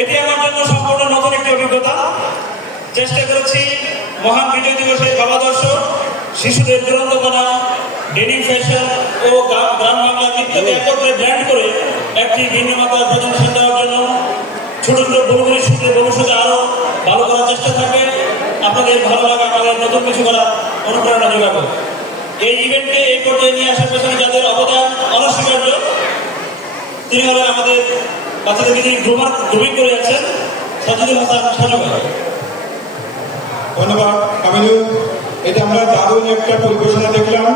এটি আমার জন্য সম্পূর্ণ নতুন একটি অভিজ্ঞতা। চেষ্টা করেছি মহান বিজয় দিবসের ভাবাদর্শ শিশুদের দুরন্ত করা ডেনিম ফ্যাশন ও গ্রাম বাংলা নৃত্যকে একত্রে ব্র্যান্ড করে একটি ভিন্ন মাত্রার প্রেজেন্টেশন দেওয়ার জন্য ছোট ছোট বুড়গুলি শিশুদের ভবিষ্যতে আরও ভালো করার চেষ্টা থাকবে। আপনাদের ভালো লাগা আমাদের নতুন কিছু করার অনুপ্রেরণা যোগাবে এই ইভেন্টকে এই পর্যায়ে নিয়ে আসার পেছনে যাদের অবদান অনস্বীকার্য তিনি হলেন আমাদের বাচ্চাদেরকে যিনি গ্রুমিং করে যাচ্ছেন সাজিদুল হাসান সাজু ভাই ধন্যবাদ আমিনুল এটা আমরা দারুণ একটা পরিবেশনা দেখলাম।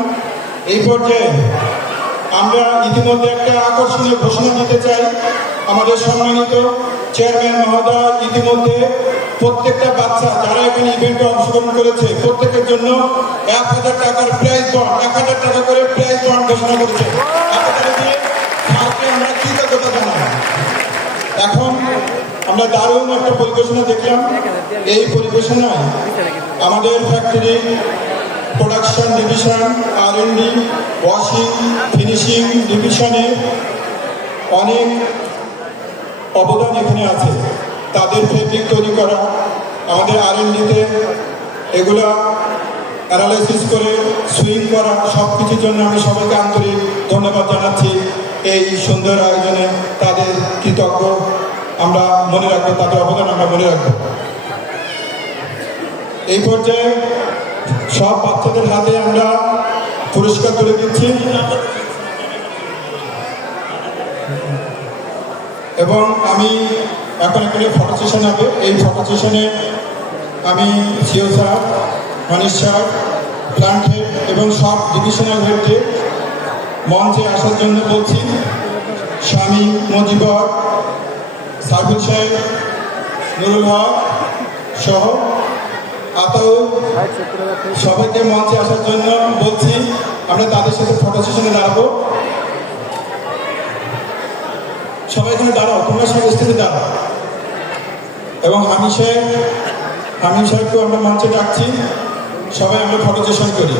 এই পর্যায়ে আমরা ইতিমধ্যে একটা আকর্ষণীয় ঘোষণা দিতে চাই আমাদের সম্মানিত চেয়ারম্যান মহোদয়। ইতিমধ্যে প্রত্যেকটা বাচ্চা যারা এখানে ইভেন্টে অংশগ্রহণ করেছে, প্রত্যেকের জন্য এক হাজার টাকার প্রাইজ বন্ড এক হাজার টাকা করে প্রাইজ বন্ড ঘোষণা করেছে। এখন আমরা দারুণ একটা পরিবেশনা দেখলাম। এই পরিবেশনায় আমাদের ফ্যাক্টরি প্রোডাকশন ডিভিশন আর ডি ওয়াশিং ফিনিশিং ডিভিশনে অনেক অবদান এখানে আছে। তাদের ফেব্রিক তৈরি করা, আমাদের আর ডিতে এগুলা অ্যানালাইসিস করে সুইং করা সব কিছুর জন্য আমি সবাইকে আন্তরিক ধন্যবাদ জানাচ্ছি। এই সুন্দর আয়োজনে তাদের কৃতজ্ঞ। আমরা মনে রাখব, তাদের অবদান আমরা মনে রাখব। এই পর্যায়ে সব বাচ্চাদের হাতে আমরা পুরস্কার তুলে দিচ্ছি। এবং আমি এখন এখানে ফটো সেশন হবে। এই ফটো সেশনে আমি CO sir Manish sir plant head এবং সব ডিভিশনাল হেডকে মঞ্চে আসার জন্য বলছি, স্বামী মজিবর সার্ভিল সাহেব, নুরুল হক সহ আতাউ সবাইকে মঞ্চে আসার জন্য বলছি, আমরা তাদের সাথে ফটো সেশনে দাঁড়াবো। সবাই এখানে দাঁড়াও, তোমরা সব স্টেজে দাঁড়াও। এবং হামি সাহেব, হামিম সাহেবকেও আমরা মঞ্চে ডাকছি, সবাই আমরা ফটো সেশন করি।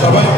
সবাই